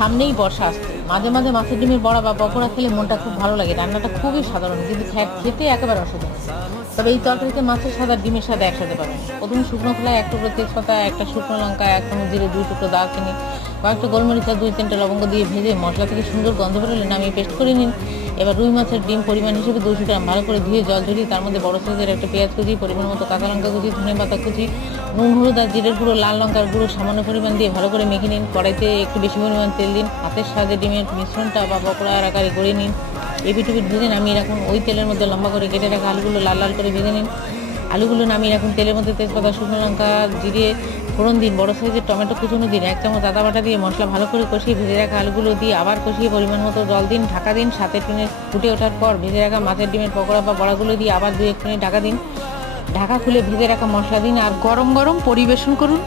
সামনেই বর্ষা আসছে, মাঝে মাঝে মাছের ডিমের বড়া বা পকোড়া খেলে মনটা খুব ভালো লাগে। রান্নাটা খুবই সাধারণ, কিন্তু খেতে একেবারে অসাধারণ। তবে এই তরকারিতে মাছের স্বাদ আর ডিমের স্বাদ একসাথে পাবেন। প্রথমে শুকনো খোলায় 1 টুকরো তেজপাতা, 1টা শুকনো লঙ্কা, 1 চামচ জিরে, 2 টুকরো দারচিনি, কয়েকটা গোলমরিচ আর 2-3টা লবঙ্গ দিয়ে ভেজে মশলা থেকে সুন্দর গন্ধ বেরোলে নামিয়ে পেস্ট করে নিন। এবার রুই মাছের ডিম পরিমাণ হিসেবে 200 গ্রাম ভালো করে ধুয়ে জল ঝরিয়ে তার মধ্যে বড় সাইজের একটা পেঁয়াজ কুচি, পরিমাণ মতো কাঁচা লঙ্কা কুচি, ধনে পাতা কুচি, নুন, হলুদ আর জিরের গুঁড়ো, লাল লঙ্কার গুঁড়ো সামান্য পরিমাণ দিয়ে ভালো করে মেখে নিন। কড়াইতে একটু বেশি পরিমাণ তেল দিন, হাতের সাহায্যে ডিমের মিশ্রণটা বা পকোড়ার আকারে করে নিন। এপিট-ওপিট ভেজে নামিয়ে রাখুন। ওই তেলের মধ্যে লম্বা করে কেটে রাখা আলুগুলো লাল লাল করে ভেজে নিন। আলুগুলো নামিয়ে রাখুন। তেলের মধ্যে তেজপাতা, শুকনো লঙ্কা, জিরে ফোড়ন দিন। বড় সাইজের টমেটো কুচুনো দিন। 1 চামচ আদা বাটা দিয়ে মশলা ভালো করে কষিয়ে ভেজে রাখা আলুগুলো দিয়ে আবার কষিয়ে পরিমাণ মতো জল দিন, ঢাকা দিন। সাথে ফুটে ওঠার পর ভেজে রাখা মাছের ডিমের পকোড়া বা বড়াগুলো দিয়ে আবার 2-1 মিনিট ঢাকা দিন। ঢাকা খুলে ভেজে রাখা মশলা দিন আর গরম গরম পরিবেশন করুন।